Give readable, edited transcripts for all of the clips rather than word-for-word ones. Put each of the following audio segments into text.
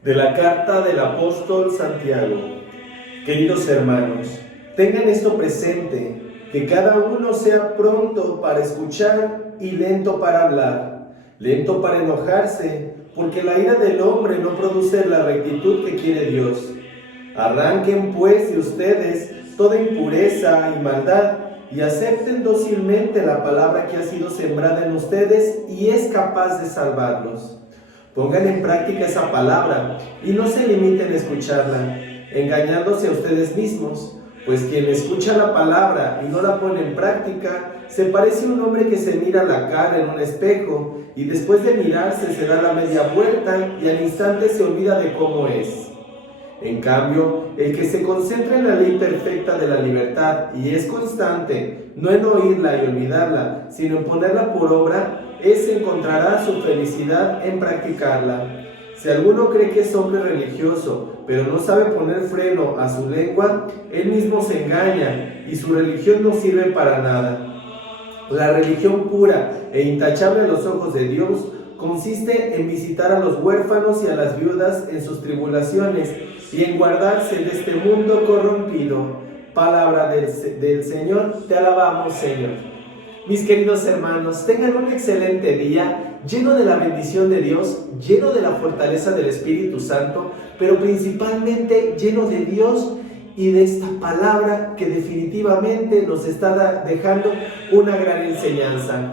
De la carta del apóstol Santiago. Queridos hermanos, tengan esto presente, que cada uno sea pronto para escuchar y lento para hablar, lento para enojarse, porque la ira del hombre no produce la rectitud que quiere Dios. Arranquen pues de ustedes toda impureza y maldad, y acepten dócilmente la palabra que ha sido sembrada en ustedes y es capaz de salvarlos. Pongan en práctica esa palabra y no se limiten a escucharla, engañándose a ustedes mismos, pues quien escucha la palabra y no la pone en práctica, se parece a un hombre que se mira la cara en un espejo y después de mirarse se da la media vuelta y al instante se olvida de cómo es. En cambio, el que se concentra en la ley perfecta de la libertad y es constante, no en oírla y olvidarla, sino en ponerla por obra, ese encontrará su felicidad en practicarla. Si alguno cree que es hombre religioso, pero no sabe poner freno a su lengua, él mismo se engaña y su religión no sirve para nada. La religión pura e intachable a los ojos de Dios consiste en visitar a los huérfanos y a las viudas en sus tribulaciones y en guardarse de este mundo corrompido. Palabra del Señor, te alabamos, Señor. Mis queridos hermanos, tengan un excelente día, lleno de la bendición de Dios, lleno de la fortaleza del Espíritu Santo, pero principalmente lleno de Dios y de esta palabra que definitivamente nos está dejando una gran enseñanza.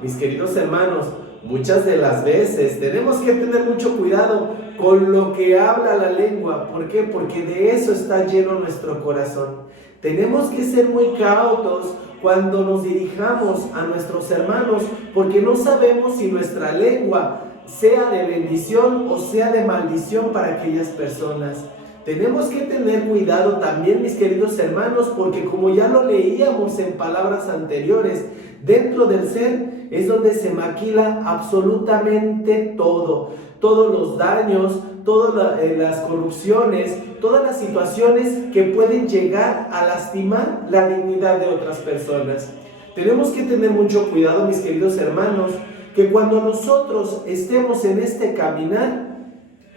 Mis queridos hermanos, muchas de las veces tenemos que tener mucho cuidado con lo que habla la lengua. ¿Por qué? Porque de eso está lleno nuestro corazón. Tenemos que ser muy cautos cuando nos dirijamos a nuestros hermanos, porque no sabemos si nuestra lengua sea de bendición o sea de maldición para aquellas personas. Tenemos que tener cuidado también, mis queridos hermanos, porque como ya lo leíamos en palabras anteriores, dentro del ser es donde se maquila absolutamente todo. Todos los daños, todas las corrupciones, todas las situaciones que pueden llegar a lastimar la dignidad de otras personas. Tenemos que tener mucho cuidado, mis queridos hermanos, que cuando nosotros estemos en este caminar,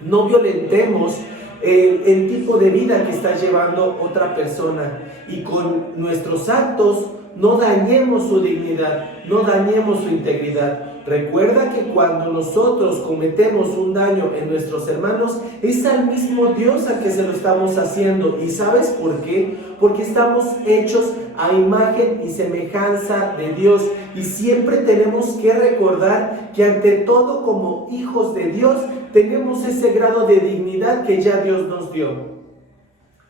no violentemos el tipo de vida que está llevando otra persona y con nuestros actos no dañemos su dignidad, no dañemos su integridad. Recuerda que cuando nosotros cometemos un daño en nuestros hermanos, es al mismo Dios a que se lo estamos haciendo. ¿Y sabes por qué? Porque estamos hechos a imagen y semejanza de Dios. Y siempre tenemos que recordar que ante todo, como hijos de Dios, tenemos ese grado de dignidad que ya Dios nos dio.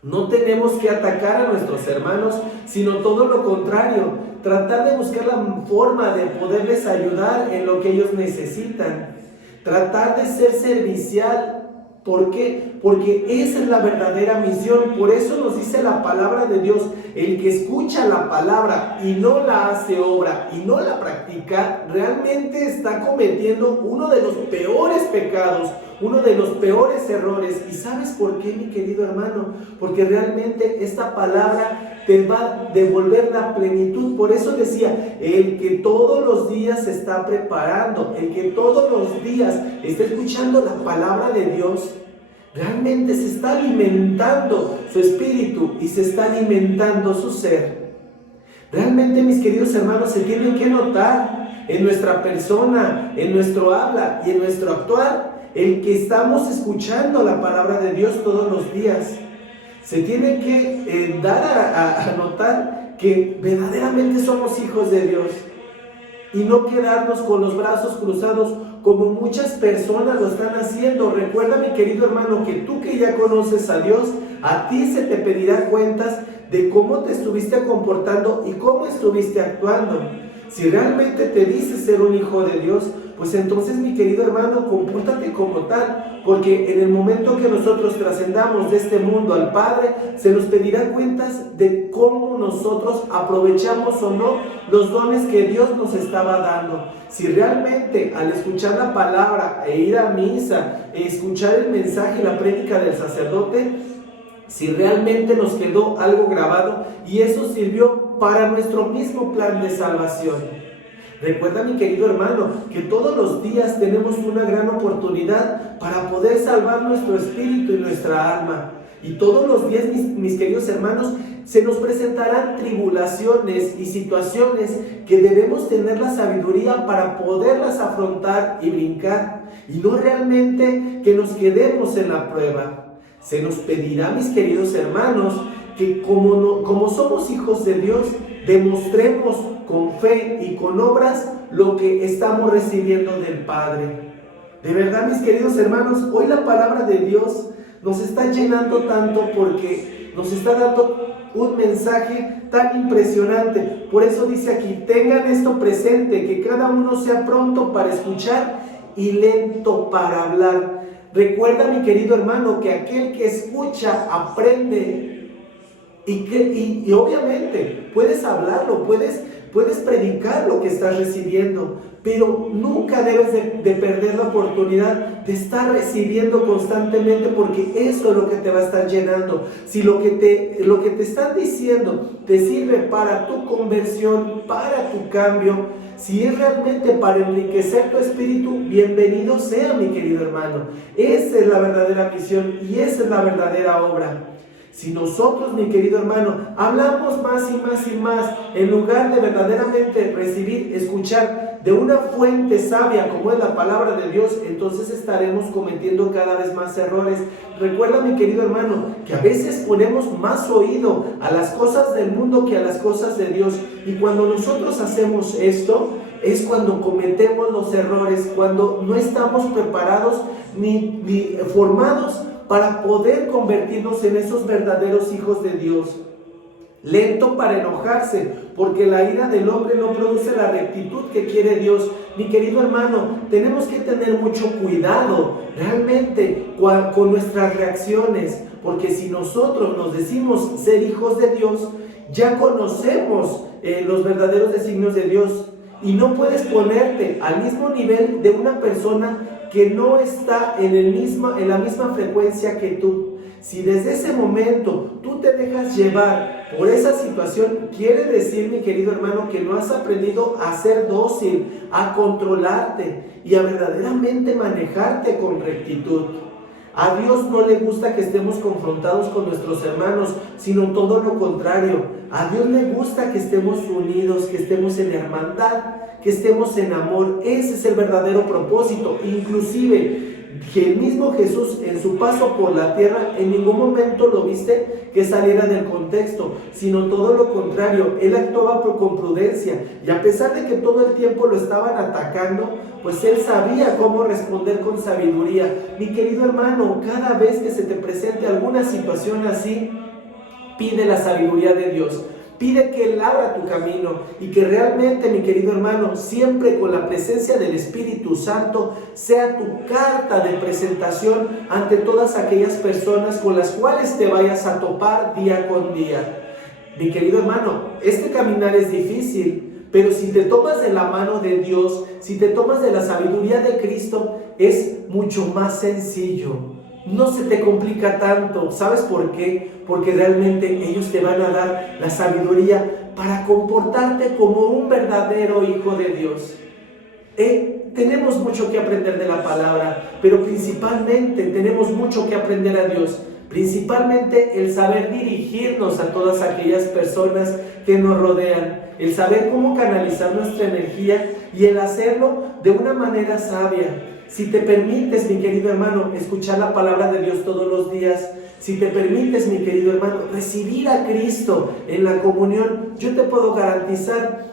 No tenemos que atacar a nuestros hermanos, sino todo lo contrario, tratar de buscar la forma de poderles ayudar en lo que ellos necesitan, tratar de ser servicial. ¿Por qué? Porque esa es la verdadera misión. Por eso nos dice la palabra de Dios: el que escucha la palabra y no la hace obra y no la practica, realmente está cometiendo uno de los peores pecados, uno de los peores errores. ¿Y sabes por qué, mi querido hermano? Porque realmente esta palabra te va a devolver la plenitud. Por eso decía, el que todos los días se está preparando, el que todos los días está escuchando la palabra de Dios, realmente se está alimentando su espíritu y se está alimentando su ser. Realmente, mis queridos hermanos, se tienen que notar en nuestra persona, en nuestro habla y en nuestro actuar, el que estamos escuchando la palabra de Dios todos los días. Se tiene que dar a notar que verdaderamente somos hijos de Dios y no quedarnos con los brazos cruzados como muchas personas lo están haciendo. Recuerda, mi querido hermano, que tú que ya conoces a Dios, a ti se te pedirá cuentas de cómo te estuviste comportando y cómo estuviste actuando. Si realmente te dices ser un hijo de Dios, pues entonces, mi querido hermano, compórtate como tal, porque en el momento que nosotros trascendamos de este mundo al Padre, se nos pedirá cuentas de cómo nosotros aprovechamos o no los dones que Dios nos estaba dando. Si realmente al escuchar la palabra e ir a misa, e escuchar el mensaje y la prédica del sacerdote, si realmente nos quedó algo grabado y eso sirvió para nuestro mismo plan de salvación. Recuerda, mi querido hermano, que todos los días tenemos una gran oportunidad para poder salvar nuestro espíritu y nuestra alma. Y todos los días, mis queridos hermanos, se nos presentarán tribulaciones y situaciones que debemos tener la sabiduría para poderlas afrontar y brincar. Y no realmente que nos quedemos en la prueba. Se nos pedirá, mis queridos hermanos, que como somos hijos de Dios, demostremos con fe y con obras lo que estamos recibiendo del Padre. De verdad, mis queridos hermanos, hoy la palabra de Dios nos está llenando tanto porque nos está dando un mensaje tan impresionante. Por eso dice aquí: tengan esto presente, que cada uno sea pronto para escuchar y lento para hablar. Recuerda, mi querido hermano, que aquel que escucha aprende. Y obviamente puedes hablarlo, puedes predicar lo que estás recibiendo, pero nunca debes de perder la oportunidad de estar recibiendo constantemente, porque eso es lo que te va a estar llenando. Si lo que te están diciendo te sirve para tu conversión, para tu cambio, si es realmente para enriquecer tu espíritu, bienvenido sea, mi querido hermano. Esa es la verdadera misión y esa es la verdadera obra. Si nosotros, mi querido hermano, hablamos más y más y más, en lugar de verdaderamente escuchar de una fuente sabia como es la palabra de Dios, entonces estaremos cometiendo cada vez más errores. Recuerda, mi querido hermano, que a veces ponemos más oído a las cosas del mundo que a las cosas de Dios. Y cuando nosotros hacemos esto, es cuando cometemos los errores, cuando no estamos preparados ni formados para poder convertirnos en esos verdaderos hijos de Dios. Lento para enojarse, porque la ira del hombre no produce la rectitud que quiere Dios. Mi querido hermano, tenemos que tener mucho cuidado realmente con nuestras reacciones, porque si nosotros nos decimos ser hijos de Dios, ya conocemos los verdaderos designios de Dios, y no puedes ponerte al mismo nivel de una persona que no está en la misma frecuencia que tú. Si desde ese momento tú te dejas llevar por esa situación, quiere decir, mi querido hermano, que no has aprendido a ser dócil, a controlarte y a verdaderamente manejarte con rectitud. A Dios no le gusta que estemos confrontados con nuestros hermanos, sino todo lo contrario. A Dios le gusta que estemos unidos, que estemos en hermandad, que estemos en amor. Ese es el verdadero propósito. Inclusive que el mismo Jesús, en su paso por la tierra, en ningún momento lo viste que saliera del contexto, sino todo lo contrario. Él actuaba con prudencia, y a pesar de que todo el tiempo lo estaban atacando, pues él sabía cómo responder con sabiduría. Mi querido hermano, cada vez que se te presente alguna situación así, pide la sabiduría de Dios. Pide que Él abra tu camino, y que realmente, mi querido hermano, siempre con la presencia del Espíritu Santo, sea tu carta de presentación ante todas aquellas personas con las cuales te vayas a topar día con día. Mi querido hermano, este caminar es difícil, pero si te tomas de la mano de Dios, si te tomas de la sabiduría de Cristo, es mucho más sencillo. No se te complica tanto. ¿Sabes por qué? Porque realmente ellos te van a dar la sabiduría para comportarte como un verdadero hijo de Dios. Tenemos mucho que aprender de la palabra, pero principalmente tenemos mucho que aprender a Dios. Principalmente el saber dirigirnos a todas aquellas personas que nos rodean, el saber cómo canalizar nuestra energía y el hacerlo de una manera sabia. Si te permites, mi querido hermano, escuchar la palabra de Dios todos los días, si te permites, mi querido hermano, recibir a Cristo en la comunión, yo te puedo garantizar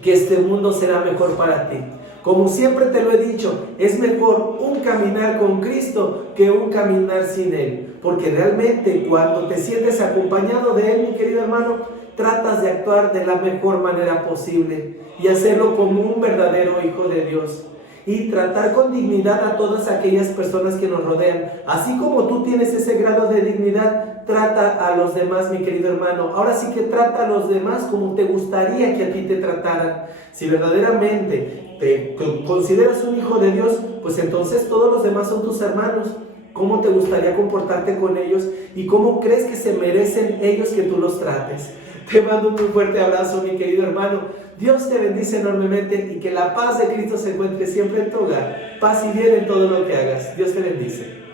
que este mundo será mejor para ti. Como siempre te lo he dicho, es mejor un caminar con Cristo que un caminar sin Él. Porque realmente cuando te sientes acompañado de Él, mi querido hermano, tratas de actuar de la mejor manera posible y hacerlo como un verdadero hijo de Dios. Y tratar con dignidad a todas aquellas personas que nos rodean. Así como tú tienes ese grado de dignidad, trata a los demás, mi querido hermano. Ahora sí que trata a los demás como te gustaría que a ti te trataran. Si verdaderamente te consideras un hijo de Dios, pues entonces todos los demás son tus hermanos. ¿Cómo te gustaría comportarte con ellos? ¿Y cómo crees que se merecen ellos que tú los trates? Te mando un muy fuerte abrazo, mi querido hermano. Dios te bendice enormemente y que la paz de Cristo se encuentre siempre en tu hogar. Paz y bien en todo lo que hagas. Dios te bendice.